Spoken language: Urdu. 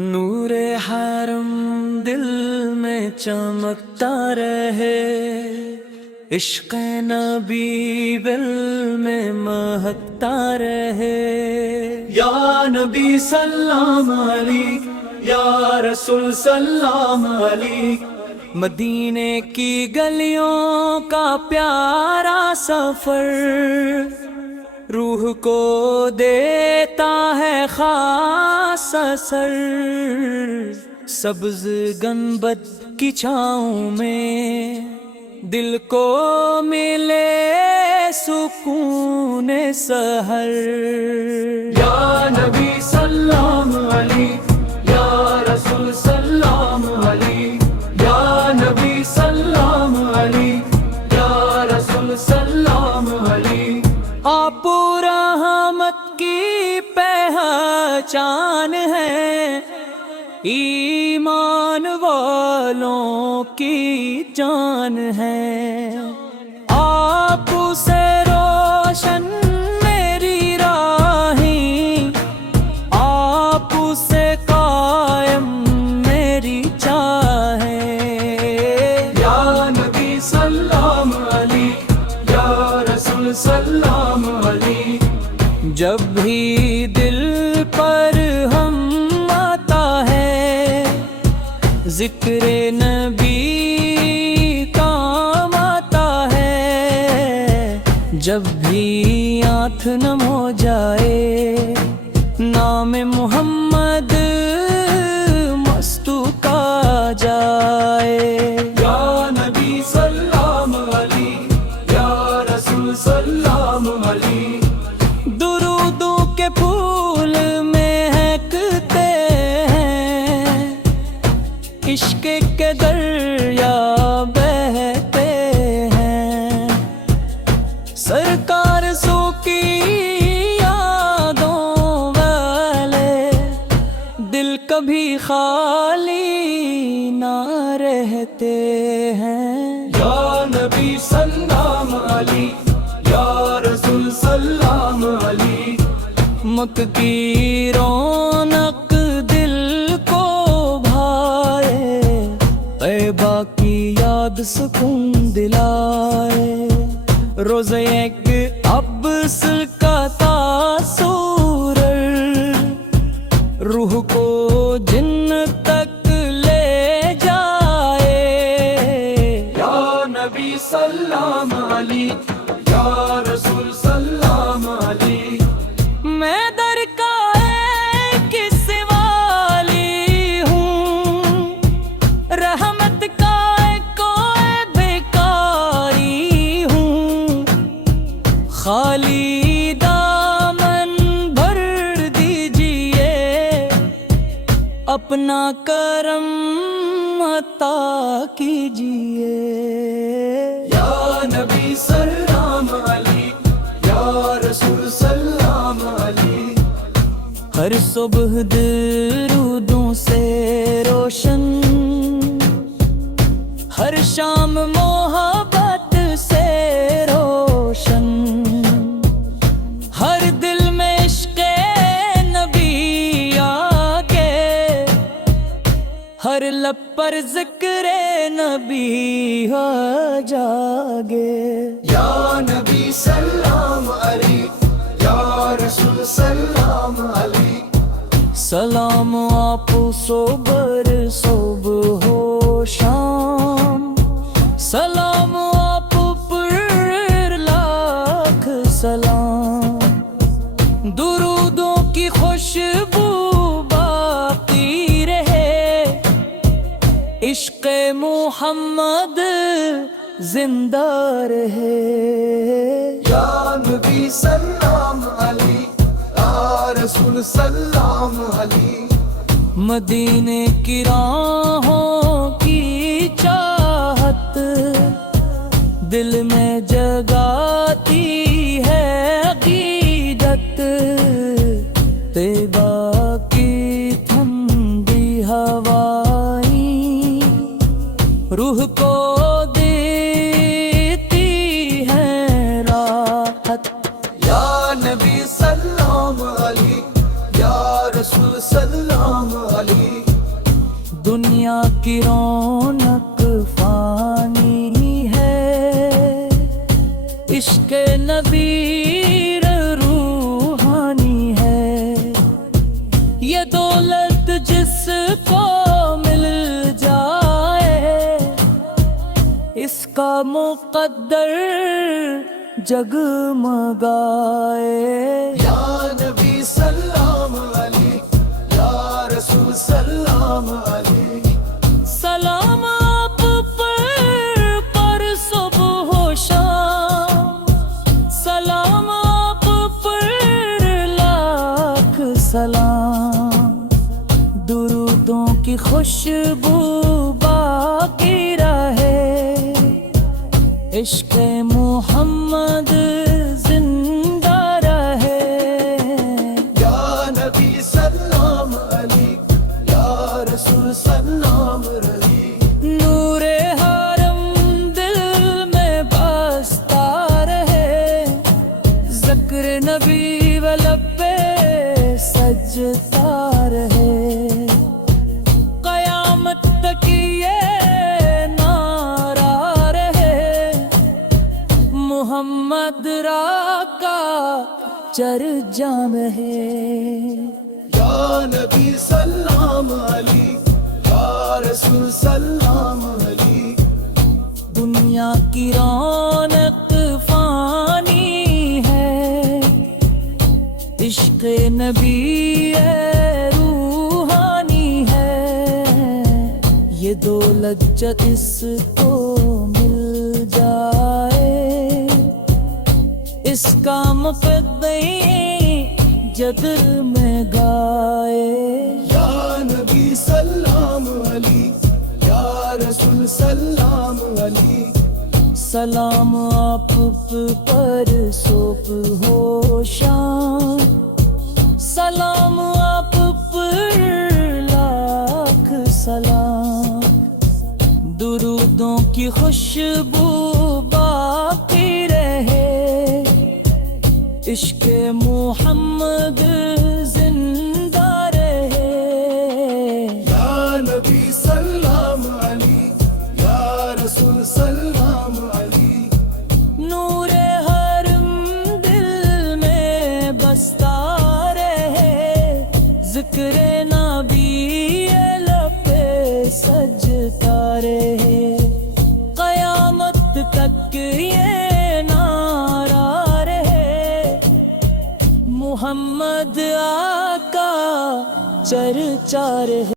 نور حرم دل میں چمکتا رہے، عشق نبی دل میں مہکتا رہے۔ یا نبی سلام علیک، یا رسول سلام علیک، مدینے کی گلیوں کا پیارا سفر روح کو دیتا ہے خاص اثر۔ سبز گنبد کی چھاؤں میں دل کو ملے سکون سحر۔ یا نبی سلام علیک، یا رسول سلام علیک، یا نبی سلام علیک، یا رسول سلام علیک۔ آپ رحمت کی پہچان ہے، ایمان والوں کی جان ہے۔ آپ سے روشن میری راہیں، آپ سے قائم میری چاہیں۔ یا نبی سلام علیک، یا رسول سلام علیک۔ جب بھی دل پر ہم آتا ہے، ذکر نبی کام آتا ہے۔ جب بھی آنکھ نم ہو جائے، نام محمد مستو کا جائے۔ یا نبی سلام علیک، یا رسول سلام علیک۔ درودوں کے پھول مہکتے ہیں، عشق کے دریا بہتے ہیں۔ سرکار سو کی یادوں والے دل کبھی خالی نہ رہتے ہیں۔ یا نبی سلام علیک، یا رسول سلام علیک۔ مکہ کی رونق دل کو بھائے، طیبہ کی یاد سکون دلائے۔ روزہ ایک عبس کا تاثر روح کو جنت تک لے جائے۔ یا نبی سلام علیک، یا رسول سلام علیک۔ میں در کا ایک سوالی ہوں، رحمت کا کوئی بیکاری ہوں۔ خالی دامن بھر دیجئے، اپنا کرم عطا کیجئے۔ یا نبی سلام علیک، یا رسول سلام علیک۔ ہر صبح درودوں سے روشن، ہر شام محبت سے روشن۔ ہر دل میں عشق نبی آکے، ہر لب پر ذکر نبی ہو جاگے۔ یا نبی سلام علیک، یا رسول سلام علیک۔ سلام آپ صبح صبح ہو شام، سلام آپ پر لاکھ سلام۔ درودوں کی خوشبو باقی رہے، عشق محمد زندہ رہے۔ یا نبی سلام علیک، یا رسول سلام علیک۔ مدینے کی راہوں کی چاہت دل میں جگاتی ہے عقیدت۔ طیبہ کی ٹھنڈی ہوائیں روح کو دیتی ہیں راحت۔ یا نبی سلام علیک، یا رسول سلام علیک۔ کی رونق فانی ہے، عشق نبی روحانی ہے، یہ دولت جس کو مل جائے اس کا مقدر جگمگائے۔ یا نبی سلام علیک، یا رسول سلام علیک، سلام آپ پر صبح و شام، سلام آپ پر لاکھ سلام، درودوں کی خوشبو باقی رہے، عشق محمد زندہ رہے۔ یا نبی سلام علیک، یا رسول سلام علیک، نور حرم دل میں بستا رہے، ذکر نبی و لب پہ سجتا رہے، قیامت تک یہ نعرہ رہے، محمد را کا چرچا رہے۔ یا نبی سلام علیک، یا رسول سلام علیک، دنیا کی رونق فانی ہے، عشق نبی روحانی ہے، یہ دولت جب اس کو مل جائے اس کا مقدر جد میں گائے۔ یا نبی سلام علیک، یا رسول سلام علیک، سلام آپ پر صبح ہو شام، سلام آپ پر لاکھ سلام، درودوں کی خوشبو باقی رہے، عشق محمد زندہ رہے۔ یا نبی سلام علیک، یا رسول سلام علیک، نور حرم دل میں بستا رہے، ذکر نبی لب پہ سجتا رہے، قیامت تک یہ نعرہ رہے، محمد آقا چرچا رہے۔